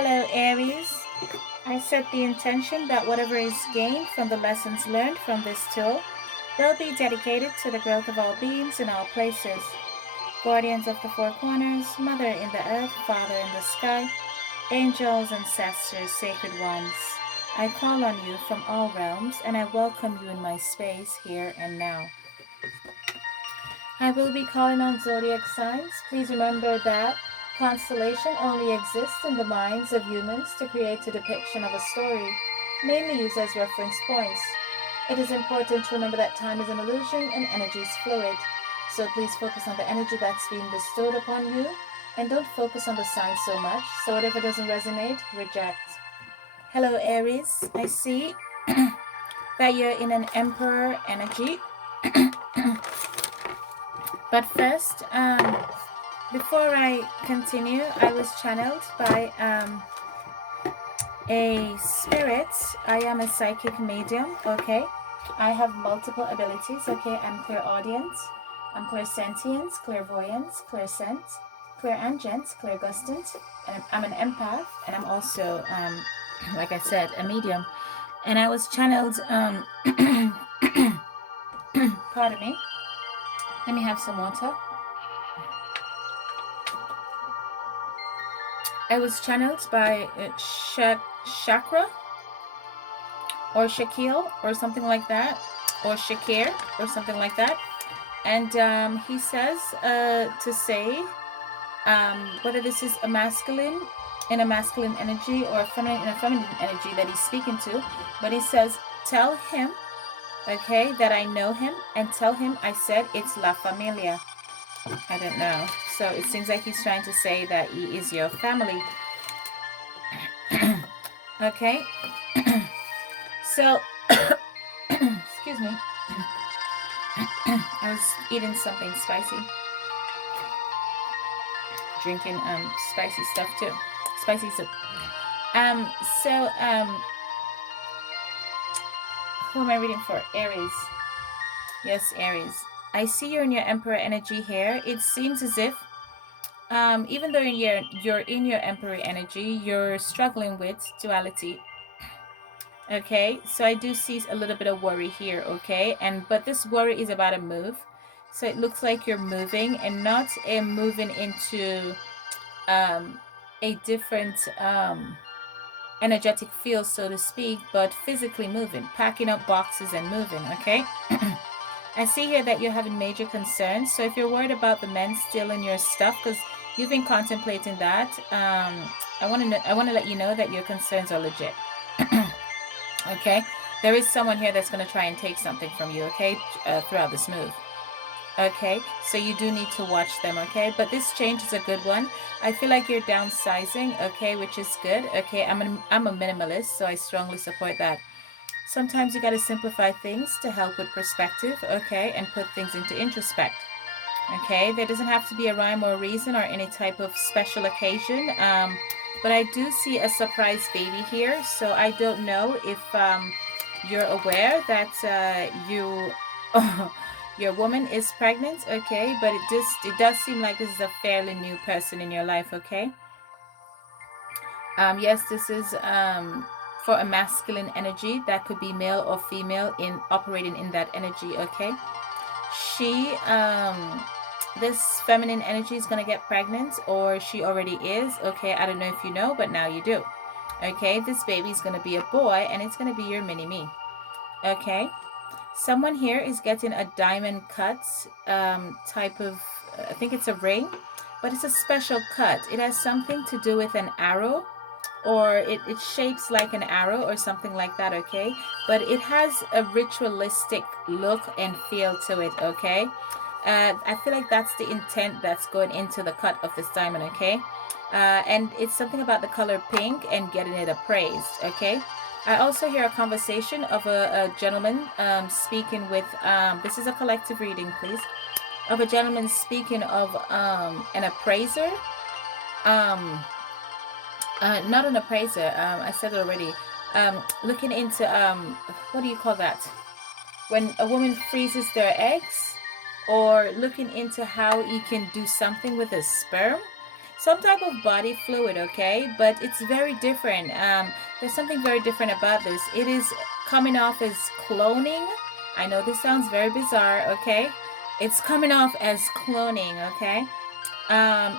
Hello, Aries. I set the intention that whatever is gained from the lessons learned from this tool will be dedicated to the growth of all beings in all places. Guardians of the four corners, Mother in the earth, Father in the sky, angels, ancestors, sacred ones. I call on you from all realms and I welcome you in my space here and now. I will be calling on zodiac signs. Please remember that constellation only exists in the minds of humans to create a depiction of a story, mainly used as reference points. It is important to remember that time is an illusion and energy is fluid. So please focus on the energy that's being bestowed upon you and don't focus on the signs so much. So whatever doesn't resonate, reject. Hello, Aries. I see that you're in an Emperor energy. But first, before I continue, I was channeled by a spirit. I am a psychic medium, okay? I have multiple abilities, okay? I'm clairaudience, I'm clairsentience, clairvoyance, clairsent, clairangent, clairgustant, and I'm an empath, and I'm also, like I said, a medium. And I was channeled, pardon me, let me have some water. I was channeled by Chakra or Shaquille or something like that, or Shakir or something like that. And he says to say whether this is a masculine in a masculine energy or a feminine in a feminine energy that he's speaking to. But he says, tell him, okay, that I know him, and tell him I said it's La Familia. I don't know. So it seems like he's trying to say that he is your family. Okay. So, excuse me. I was eating something spicy. Drinking spicy stuff too. Spicy soup. So who am I reading for? Aries. Yes, Aries. I see you're in your Emperor energy here. It seems as if even though you're in your Emperor energy, you're struggling with duality. Okay, so I do see a little bit of worry here, okay? But this worry is about a move. So it looks like you're moving and not moving into a different energetic field, so to speak, but physically moving, packing up boxes and moving, okay? I see here that you're having major concerns. So if you're worried about the men stealing your stuff, because you've been contemplating that, I want to let you know that your concerns are legit. Okay, there is someone here that's going to try and take something from you, okay, throughout this move. Okay, so you do need to watch them, okay? But this change is a good one. I feel like you're downsizing, okay, which is good. Okay, I'm a minimalist, so I strongly support that. Sometimes you got to simplify things to help with perspective, okay, and put things into introspect. Okay, there doesn't have to be a rhyme or reason or any type of special occasion. But I do see a surprise baby here, so I don't know if you're aware that your woman is pregnant, okay? But it does seem like this is a fairly new person in your life, okay? Yes, this is for a masculine energy that could be male or female in operating in that energy, okay? This feminine energy is going to get pregnant, or she already is, okay? I don't know if you know, but now you do. Okay, this baby is going to be a boy and it's going to be your mini-me. Okay, someone here is getting a diamond cut type of, I think it's a ring, but it's a special cut. It has something to do with an arrow, or it shapes like an arrow or something like that, okay? But it has a ritualistic look and feel to it, okay? I feel like that's the intent that's going into the cut of this diamond, okay? And it's something about the color pink and getting it appraised, okay? I also hear a conversation of a gentleman speaking with, this is a collective reading, please, of a gentleman speaking of an appraiser. Not an appraiser, I said it already. Looking into, what do you call that? When a woman freezes their eggs, or looking into how you can do something with a sperm. some type of body fluid, okay? But it's very different. There's something very different about this. It is coming off as cloning. I know this sounds very bizarre, okay? It's coming off as cloning, okay?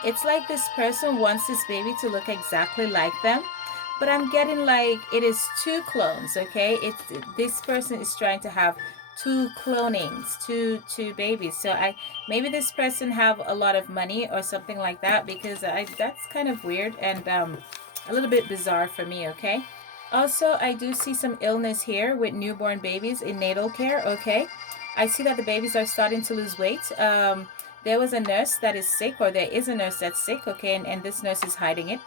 It's like this person wants this baby to look exactly like them, but I'm getting like it is two clones, okay? It's this person is trying to have two clonings, two babies. So I maybe this person have a lot of money or something like that, because that's kind of weird and a little bit bizarre for me, okay? Also, I do see some illness here with newborn babies in natal care, okay? I see that the babies are starting to lose weight. There was a nurse that is sick, or there is a nurse that's sick, okay, and this nurse is hiding it.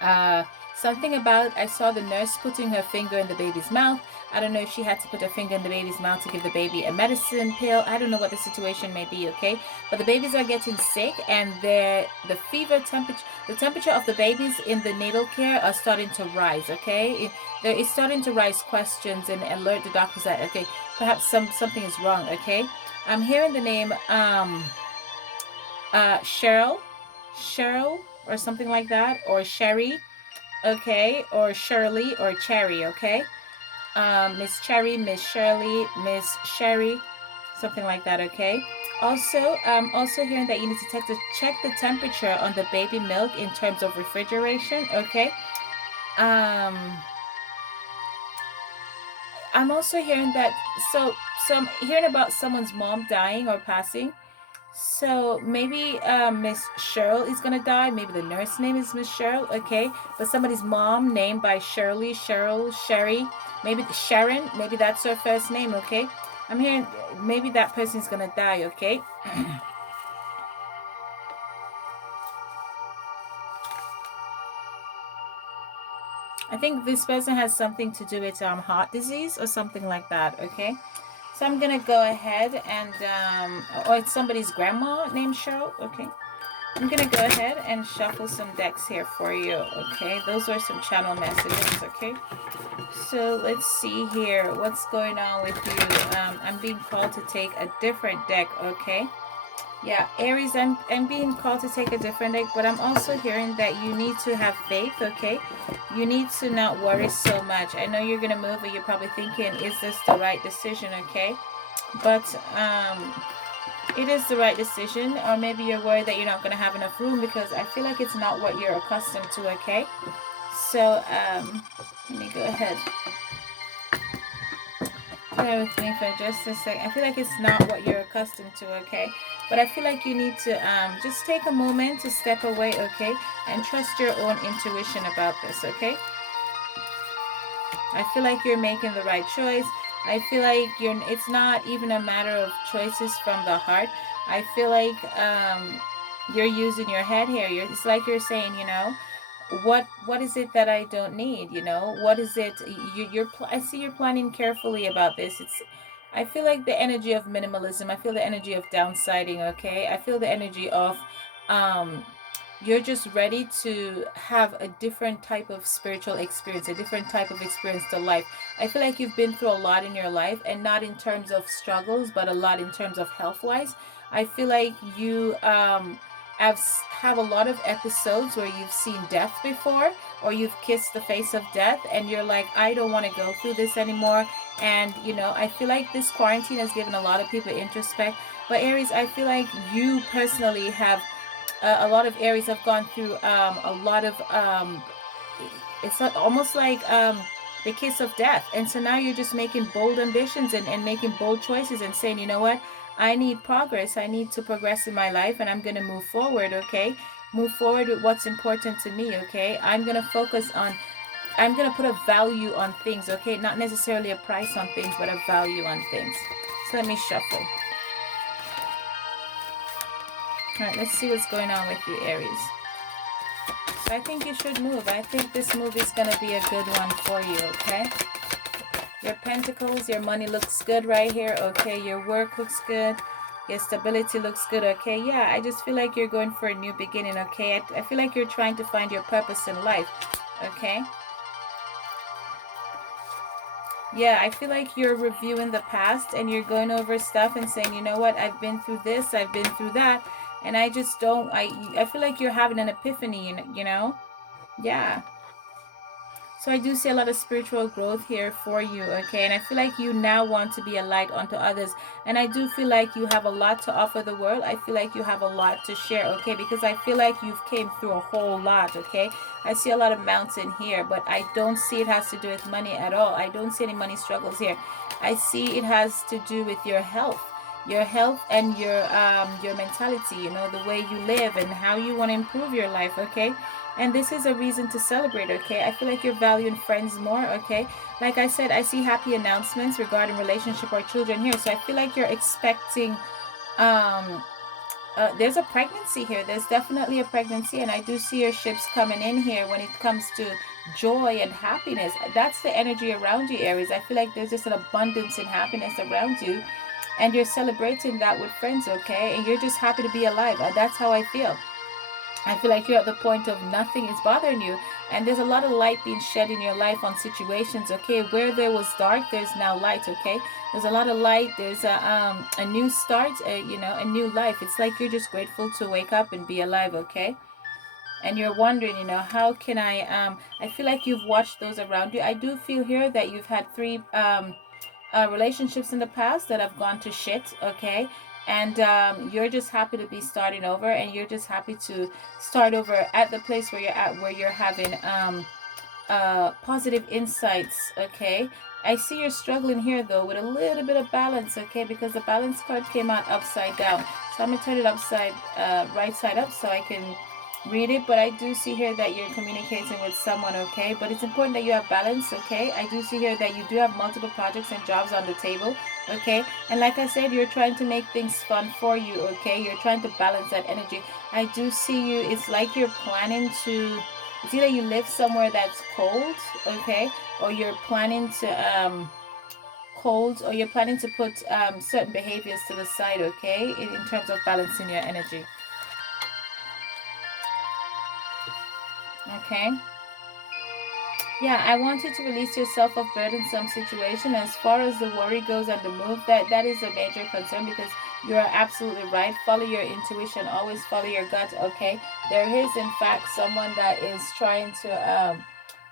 Uh, Something about, I saw the nurse putting her finger in the baby's mouth. I don't know if she had to put her finger in the baby's mouth to give the baby a medicine pill. I don't know what the situation may be, okay? But the babies are getting sick, and the fever temperature, the temperature of the babies in the natal care are starting to rise, okay? There is starting to rise questions and alert the doctors that, okay, perhaps something is wrong, okay? I'm hearing the name Cheryl or something like that, or Sherry, okay, or Shirley or Cherry, okay? Miss Cherry, Miss Shirley, Miss Sherry, something like that, okay? Also, also hearing that you need to check the temperature on the baby milk in terms of refrigeration, okay? Um, I'm also hearing that, so I'm hearing about someone's mom dying or passing. So maybe Miss Cheryl is gonna die. Maybe the nurse name is Miss Cheryl, okay? But somebody's mom named by Shirley, Cheryl, Sherry, maybe Sharon, maybe that's her first name, okay? I'm hearing maybe that person's gonna die, okay? I think this person has something to do with heart disease or something like that, okay? So I'm gonna go ahead and or it's somebody's grandma named Cheryl, okay? I'm gonna go ahead and shuffle some decks here for you, okay? Those are some channel messages, okay? So let's see here what's going on with you. I'm being called to take a different deck, okay? Yeah, Aries, I'm being called to take a different deck, but I'm also hearing that you need to have faith, okay? You need to not worry so much. I know you're gonna move, and you're probably thinking, is this the right decision, okay? But it is the right decision, or maybe you're worried that you're not going to have enough room, because I feel like it's not what you're accustomed to, okay? So let me go ahead, bear with me for just a sec. I feel like it's not what you're accustomed to, okay? But I feel like you need to just take a moment to step away, okay, and trust your own intuition about this, okay? I feel like you're making the right choice. I feel like it's not even a matter of choices from the heart. I feel like you're using your head here. It's like you're saying, you know, what is it that I don't need? You know, what is it? I see you're planning carefully about this. I feel like the energy of minimalism. I feel the energy of downsizing. Okay, I feel the energy of um, you're just ready to have a different type of spiritual experience, a different type of experience to life. I feel like you've been through a lot in your life, and not in terms of struggles, but a lot in terms of health wise. I feel like you have a lot of episodes where you've seen death before, or you've kissed the face of death, and you're like, I don't want to go through this anymore. And you know, I feel like this quarantine has given a lot of people introspect. But Aries, I feel like you personally have a lot of Aries have gone through a lot of it's almost like the kiss of death, and so now you're just making bold ambitions and making bold choices and saying, you know what, I need progress, I need to progress in my life, and I'm going to move forward, okay? Move forward with what's important to me, okay? I'm going to focus on, I'm going to put a value on things, okay? Not necessarily a price on things, but a value on things. So let me shuffle. All right, let's see what's going on with you, Aries. So I think you should move. I think this move is going to be a good one for you, okay? Your pentacles, your money looks good right here, okay? Your work looks good. Your stability looks good, okay? Yeah, I just feel like you're going for a new beginning, okay? I feel like you're trying to find your purpose in life, okay? Yeah, I feel like you're reviewing the past, and you're going over stuff and saying, you know what, I've been through this, I've been through that, and I just don't, I feel like you're having an epiphany, you know? Yeah. So I do see a lot of spiritual growth here for you, okay? And I feel like you now want to be a light unto others. And I do feel like you have a lot to offer the world. I feel like you have a lot to share, okay? Because I feel like you've came through a whole lot, okay? I see a lot of mountain here, but I don't see it has to do with money at all. I don't see any money struggles here. I see it has to do with your health and your mentality, you know, the way you live and how you want to improve your life, okay? And this is a reason to celebrate, okay? I feel like you're valuing friends more, okay? Like I said, I see happy announcements regarding relationship or children here. So I feel like you're expecting um there's a pregnancy here. There's definitely a pregnancy, and I do see your ships coming in here when it comes to joy and happiness. That's the energy around you, Aries. I feel like there's just an abundance and happiness around you, and you're celebrating that with friends, okay? And you're just happy to be alive. That's how I feel. I feel like you're at the point of nothing is bothering you, and there's a lot of light being shed in your life on situations, okay? Where there was dark, there's now light, okay? There's a lot of light. There's a new start, you know, a new life. It's like you're just grateful to wake up and be alive, okay? And you're wondering, you know, how can I feel like you've watched those around you. I do feel here that you've had three relationships in the past that have gone to shit, okay? And you're just happy to be starting over, and you're just happy to start over at the place where you're at, where you're having positive insights, okay? I see you're struggling here though with a little bit of balance, okay? Because the balance card came out upside down. So I'm gonna turn it upside right side up so I can read it. But I do see here that you're communicating with someone, okay? But it's important that you have balance, okay? I do see here that you do have multiple projects and jobs on the table, okay? And like I said, you're trying to make things fun for you, okay? You're trying to balance that energy. I do see you, it's like you're planning to, it's either you live somewhere that's cold, okay? Or you're planning to cold, or you're planning to put certain behaviors to the side, okay, in terms of balancing your energy, okay? Yeah, I want you to release yourself of burdensome situation. As far as the worry goes and the move, that is a major concern, because you are absolutely right. Follow your intuition. Always follow your gut, okay? There is, in fact, someone that is trying to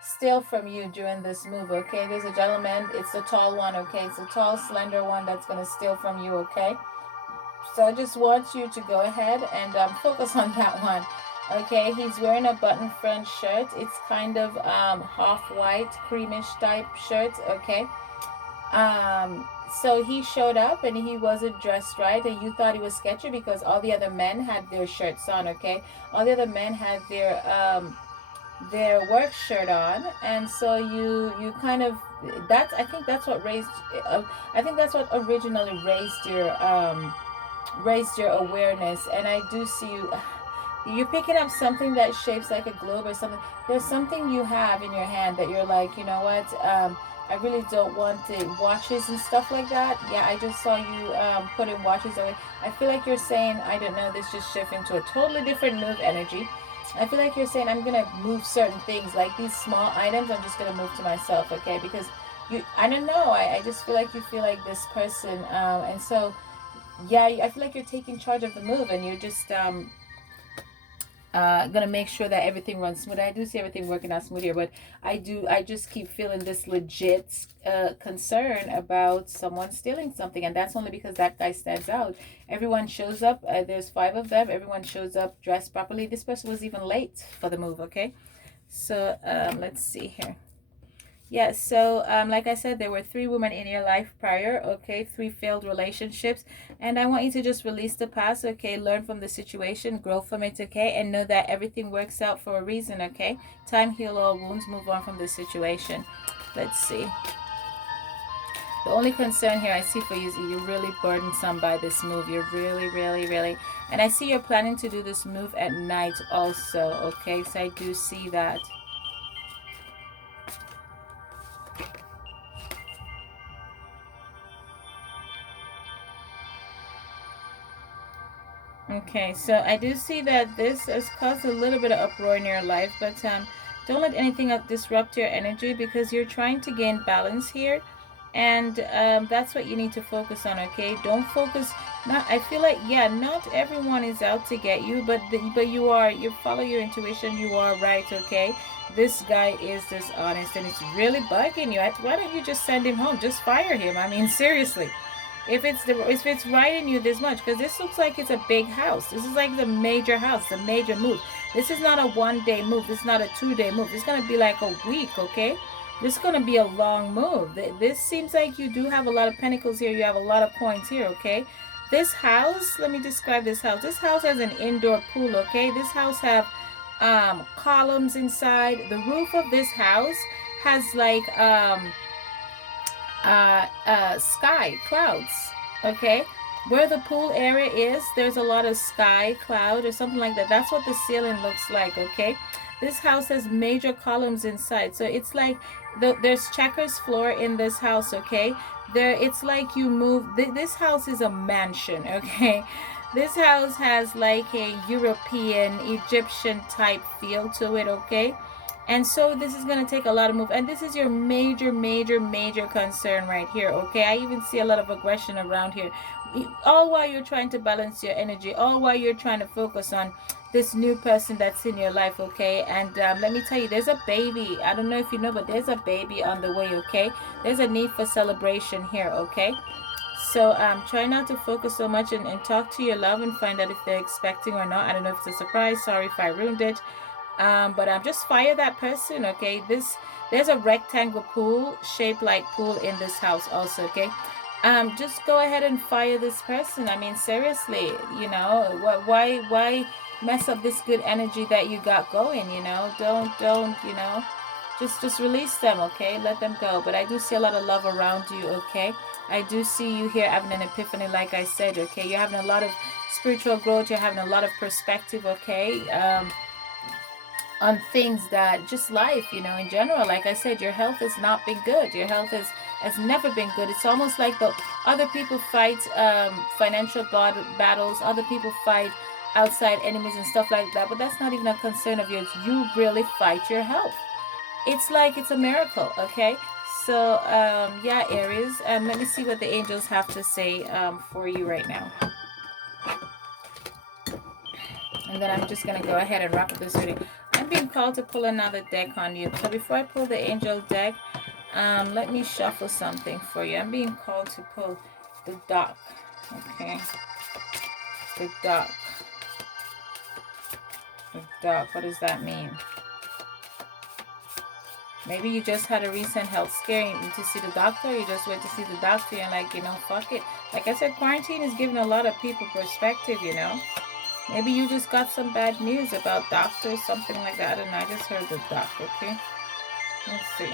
steal from you during this move, okay? There's a gentleman. It's the tall one, okay? It's a tall, slender one that's going to steal from you, okay? So I just want you to go ahead and focus on that one. Okay, he's wearing a button front shirt. It's kind of half white, creamish type shirt. Okay. So he showed up and he wasn't dressed right, and you thought he was sketchy because all the other men had their shirts on. Okay, all the other men had their work shirt on, and so you kind of, that's, I think that's what raised. I think that's what originally raised your awareness. And I do see you're picking up something that shapes like a globe or something. There's something you have in your hand that you're like, you know what, I really don't want it. Watches and stuff like that. Yeah, I just saw you putting watches away. I feel like you're saying, I don't know, this just shift into a totally different move energy. I feel like you're saying, I'm gonna move certain things, like these small items, I'm just gonna move to myself, okay? Because I don't know, I just feel like you feel like this person, and so yeah, I feel like you're taking charge of the move, and you're just gonna make sure that everything runs smooth. I do see everything working out smooth here, but I just keep feeling this legit concern about someone stealing something, and that's only because that guy stands out. Everyone shows up. There's 5 of them. Everyone shows up dressed properly. This person was even late for the move. Okay, so let's see here. Yeah, so like I said, there were 3 women in your life prior, okay, 3 failed relationships, and I want you to just release the past, okay, learn from the situation, grow from it, okay, and know that everything works out for a reason, okay? Time heal all wounds, move on from the situation. Let's see. The only concern here I see for you is you're really burdensome by this move. You're really, and I see you're planning to do this move at night also, okay? So I do see that. Okay, so I do see that this has caused a little bit of uproar in your life, but don't let anything disrupt your energy, because you're trying to gain balance here, and that's what you need to focus on, okay? Don't focus, Not, I feel like, yeah, not everyone is out to get you, but you follow your intuition. You are right, okay? This guy is dishonest, and it's really bugging you. Why don't you just send him home? Just fire him. I mean, seriously. If it's riding you this much, because this looks like it's a big house. This is like the major house, the major move. This is not a 1 day move. This is not a 2 day move. It's gonna be like a week, okay? This is gonna be a long move. This seems like you do have a lot of pentacles here. You have a lot of coins here, okay? This house, let me describe this house. This house has an indoor pool, okay? This house have columns inside. The roof of this house has like sky clouds, okay? Where the pool area is, there's a lot of sky cloud or something like that. That's what the ceiling looks like, okay? This house has major columns inside, so it's like there's checkers floor in this house, okay? It's like you move. This house is a mansion, okay? This house has like a European Egyptian type feel to it, okay? And so this is going to take a lot of move, and this is your major major concern right here, okay? I even see a lot of aggression around here, all while you're trying to balance your energy, all while you're trying to focus on this new person that's in your life, okay? And let me tell you, there's a baby. I don't know if you know, but there's a baby on the way, okay? There's a need for celebration here, okay? So try not to focus so much, and talk to your love and find out if they're expecting or not. I don't know if it's a surprise. Sorry if I ruined it. But just fire that person, okay? There's a rectangle pool shaped like pool in this house also, okay? Just go ahead and fire this person. I mean, seriously, you know, why mess up this good energy that you got going? You know, don't you know, just release them, okay? Let them go. But I do see a lot of love around you, okay? I do see you here having an epiphany, like I said, okay? You're having a lot of spiritual growth. You're having a lot of perspective, okay? On things that just life, you know, in general. Like I said, your health has not been good. Your health has never been good. It's almost like the other people fight financial battles. Other people fight outside enemies and stuff like that. But that's not even a concern of yours. You really fight your health. It's like it's a miracle, okay? So, yeah, Aries, let me see what the angels have to say for you right now. And then I'm just going to go ahead and wrap up this video. I'm being called to pull another deck on you. So before I pull the angel deck, let me shuffle something for you. I'm being called to pull the dock. Okay. The dock. The dock. What does that mean? Maybe you just had a recent health scare and you need to see the doctor. You just went to see the doctor and like, you know, fuck it. Like I said, quarantine is giving a lot of people perspective, you know. Maybe you just got some bad news about doctors, something like that. I don't know. I just heard the doc, okay? Let's see.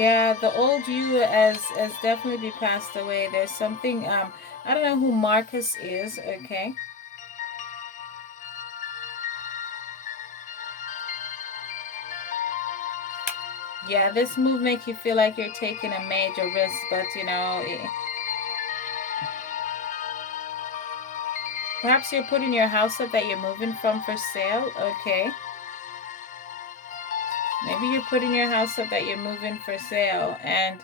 Yeah, the old you has definitely passed away. There's something, I don't know who Marcus is, okay? Yeah, this move makes you feel like you're taking a major risk, but you know, perhaps you're putting your house up that you're moving from for sale, okay? Maybe you're putting your house up that you're moving for sale and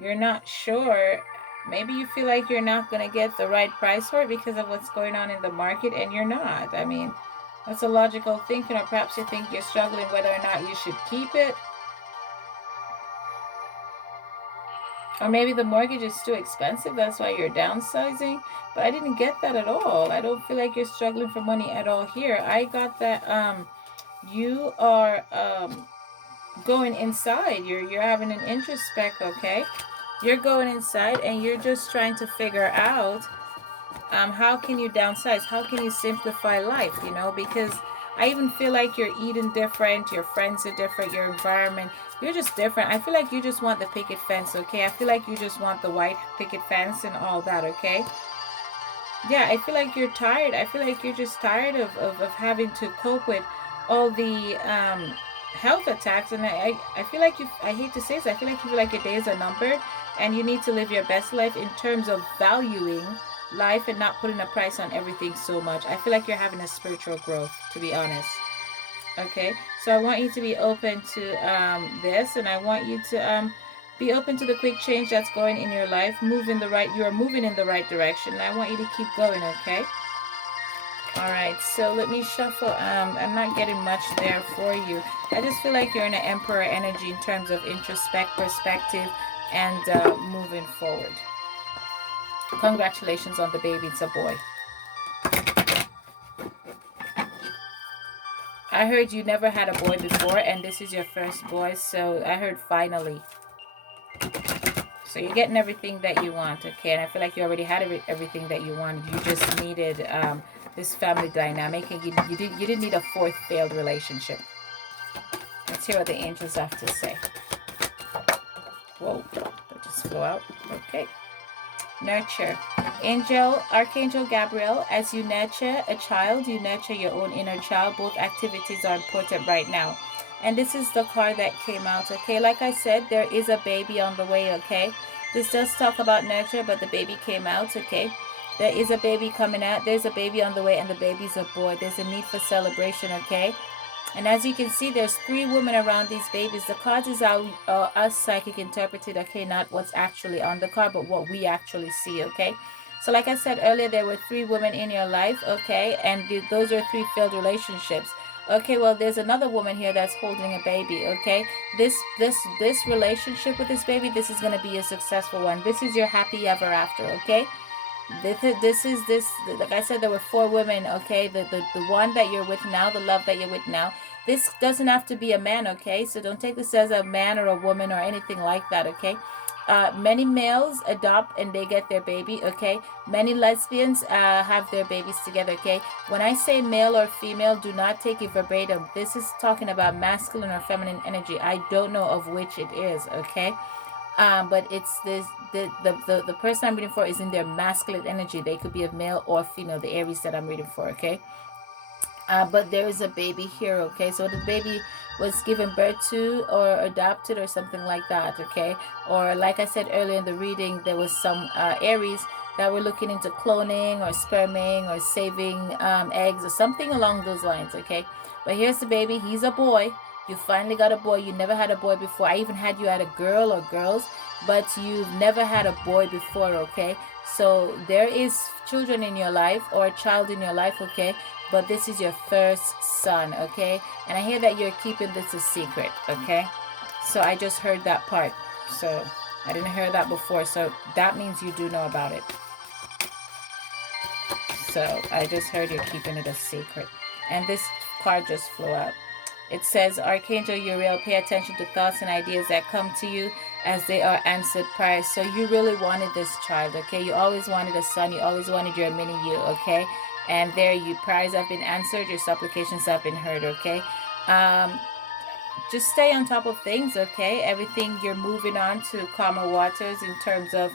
you're not sure. Maybe you feel like you're not going to get the right price for it because of what's going on in the market, and you're not. I mean, that's a logical thinking, or perhaps you think you're struggling whether or not you should keep it. Or maybe the mortgage is too expensive, that's why you're downsizing. But I didn't get that at all. I don't feel like you're struggling for money at all here. I got that you are going inside. You're having an introspect, okay? You're going inside and you're just trying to figure out how can you downsize? How can you simplify life, you know? Because I even feel like you're eating different, your friends are different, your environment, you're just different. I feel like you just want the picket fence, okay? I feel like you just want the white picket fence and all that, okay? Yeah, I feel like you're tired. I feel like you're just tired of having to cope with all the health attacks. And I feel like I hate to say this, I feel like you feel like your days are numbered and you need to live your best life in terms of valuing life and not putting a price on everything so much. I feel like you're having a spiritual growth, to be honest. Okay, so I want you to be open to this, and I want you to be open to the quick change that's going in your life. You are moving in the right direction, and I want you to keep going. Okay. All right, so let me shuffle. I'm not getting much there for you. I just feel like you're in an emperor energy in terms of introspect, perspective, and moving forward. Congratulations on the baby. It's a boy. I heard you never had a boy before, and this is your first boy, so I heard finally. So you're getting everything that you want, okay? And I feel like you already had everything that you wanted. You just needed this family dynamic, and you didn't need a fourth failed relationship. Let's hear what the angels have to say. Whoa, that just flew out. Okay. Nurture. Archangel Gabriel, as you nurture a child, you nurture your own inner child. Both activities are important right now. And this is the card that came out, okay? Like I said, there is a baby on the way, okay? This does talk about nurture, but the baby came out, okay? There is a baby coming out. There's a baby on the way, and the baby's a boy. There's a need for celebration, okay? And as you can see, there's 3 women around these babies. The cards is how us psychic interpreted, okay? Not what's actually on the card, but what we actually see, okay? So like I said earlier, there were 3 women in your life, okay? And those are 3 failed relationships. Okay, well, there's another woman here that's holding a baby, okay? This relationship with this baby, this is going to be a successful one. This is your happy ever after, okay? This like I said, there were 4 women, okay? The one that you're with now, the love that you're with now, this doesn't have to be a man, okay? So don't take this as a man or a woman or anything like that, okay? Many males adopt and they get their baby, okay? Many lesbians have their babies together, okay? When I say male or female, do not take it verbatim. This is talking about masculine or feminine energy. I don't know of which it is, okay? But it's this the person I'm reading for is in their masculine energy. They could be a male or female, the Aries that I'm reading for, okay? But there is a baby here, okay? So the baby was given birth to or adopted or something like that, okay? Or like I said earlier in the reading, there was some Aries that were looking into cloning or sperming or saving eggs or something along those lines, okay? But here's the baby. He's a boy. You finally got a boy. You never had a boy before. I even had you had a girl or girls, but you've never had a boy before, okay? So there is children in your life or a child in your life, okay? But this is your first son, okay? And I hear that you're keeping this a secret, okay? So I just heard that part. So I didn't hear that before. So that means you do know about it. So I just heard you're keeping it a secret. And this card just flew out. It says, Archangel Uriel, pay attention to thoughts and ideas that come to you as they are answered prayers. So you really wanted this child, okay? You always wanted a son. You always wanted your mini you, okay? And there you prayers have been answered. Your supplications have been heard, okay? Just stay on top of things, okay? Everything, you're moving on to calmer waters in terms of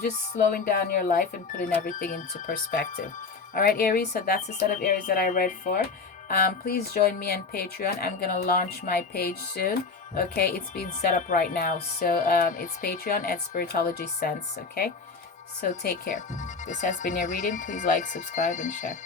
just slowing down your life and putting everything into perspective. All right, Aries, so that's the set of Aries that I read for. Please join me on Patreon. I'm going to launch my page soon. Okay, it's being set up right now. So it's Patreon at Spiritology Sense, okay? So take care. This has been your reading. Please like, subscribe, and share.